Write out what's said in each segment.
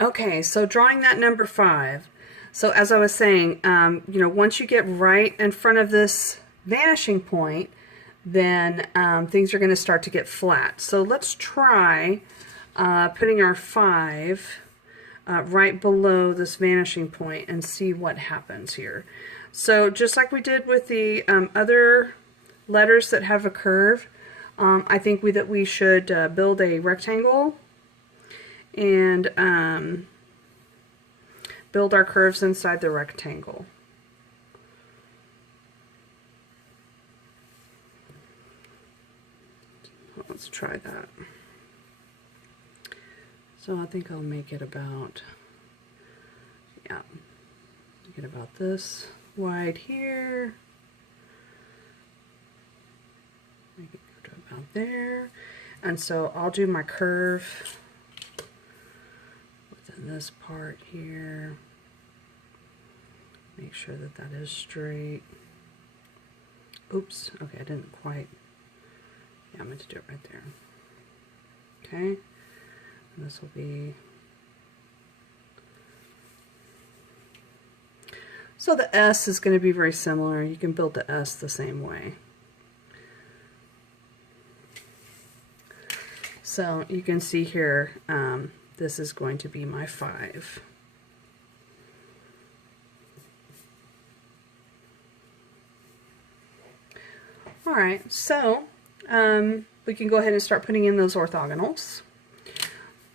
Okay, so drawing that number 5. So as I was saying, once you get right in front of this vanishing point, then things are going to start to get flat. So let's try putting our 5 right below this vanishing point and see what happens here. So just like we did with the other letters that have a curve, I think that we should build a rectangle and build our curves inside the rectangle. Let's try that. So I think I'll make it about, make it about this wide here. Make it go to about there. And so I'll do my curve within this part here. Make sure that that is straight. Oops, okay, I didn't quite, I meant to do it right there. Okay, and this will be, so the S is going to be very similar. You can build the S the same way. So you can see here, this is going to be my 5. Alright, so we can go ahead and start putting in those orthogonals.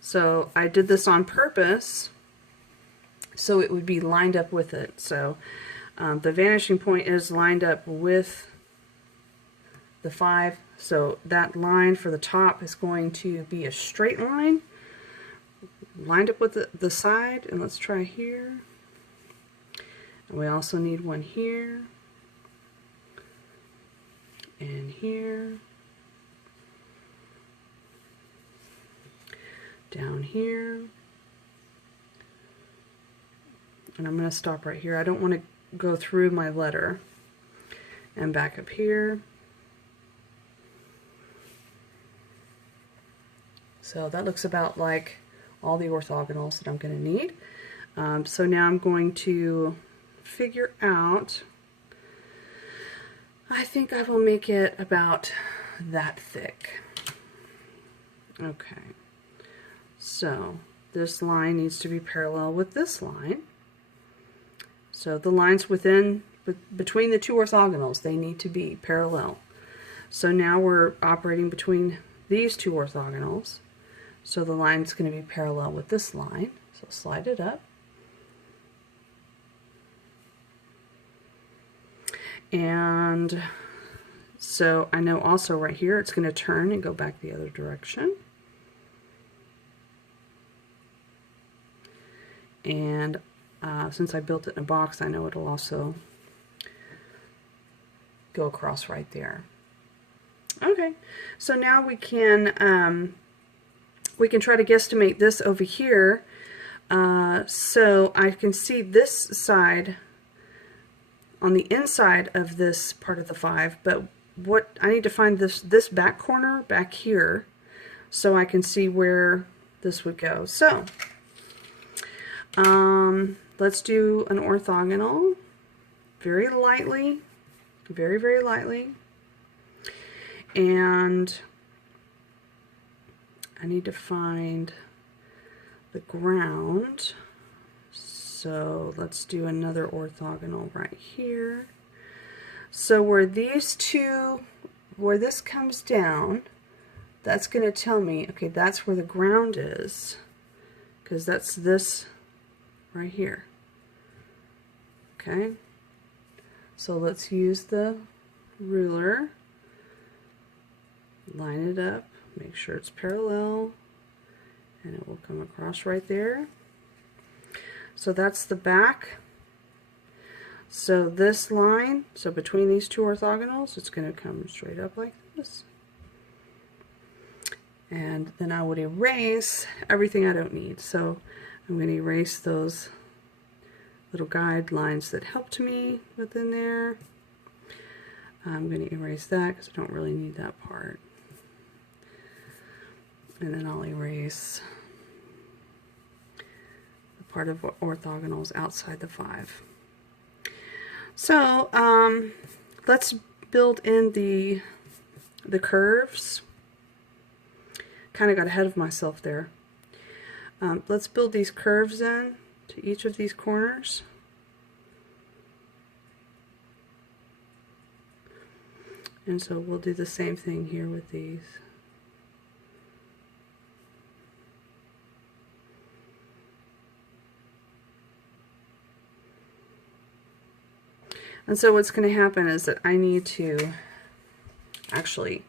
So I did this on purpose so it would be lined up with it. So the vanishing point is lined up with the 5. So that line for the top is going to be a straight line lined up with the side. And let's try here. And we also need one here and here, down here, and I'm going to stop right here. I don't want to go through my letter, and back up here. So that looks about like all the orthogonals that I'm going to need. So now I'm going to figure out, I think I will make it about that thick. Okay, so this line needs to be parallel with this line. So the lines between the two orthogonals, they need to be parallel. So now we're operating between these two orthogonals. So the line's going to be parallel with this line. So slide it up. And so I know also right here it's going to turn and go back the other direction. And since I built it in a box, I know it'll also go across right there. Okay, so now we can try to guesstimate this over here. So I can see this side on the inside of this part of the 5, but what I need to find this back corner back here so I can see where this would go. So let's do an orthogonal very lightly, very, very lightly, and I need to find the ground. So let's do another orthogonal right here. So where these two, where this comes down, that's going to tell me, okay, that's where the ground is, because that's this right here. Okay, so let's use the ruler, line it up, make sure it's parallel, and it will come across right there. So that's the back. So this line, so between these two orthogonals, it's going to come straight up like this. And then I would erase everything I don't need. So I'm going to erase those little guidelines that helped me within there. I'm going to erase that because I don't really need that part. And then I'll erase part of orthogonals outside the 5. So let's build in the curves. Kind of got ahead of myself there. Let's build these curves in to each of these corners. And so we'll do the same thing here with these. And so what's going to happen is that I need to, actually,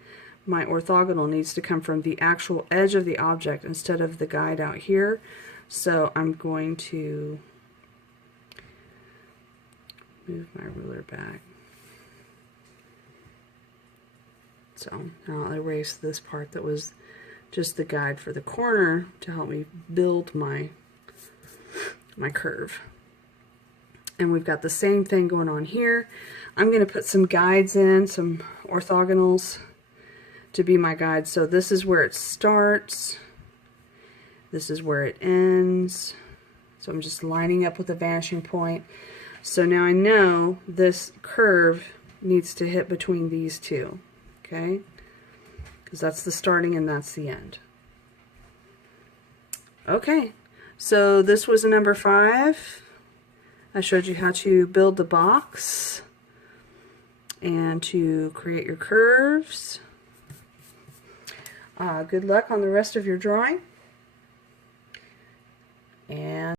my orthogonal needs to come from the actual edge of the object instead of the guide out here. So I'm going to move my ruler back. So now I'll erase this part that was just the guide for the corner to help me build my curve. And we've got the same thing going on here. I'm going to put some guides in, some orthogonals to be my guide. So this is where it starts. This is where it ends. So I'm just lining up with the vanishing point. So now I know this curve needs to hit between these two. Okay? Because that's the starting and that's the end. Okay. So this was number 5. I showed you how to build the box and to create your curves. Good luck on the rest of your drawing. And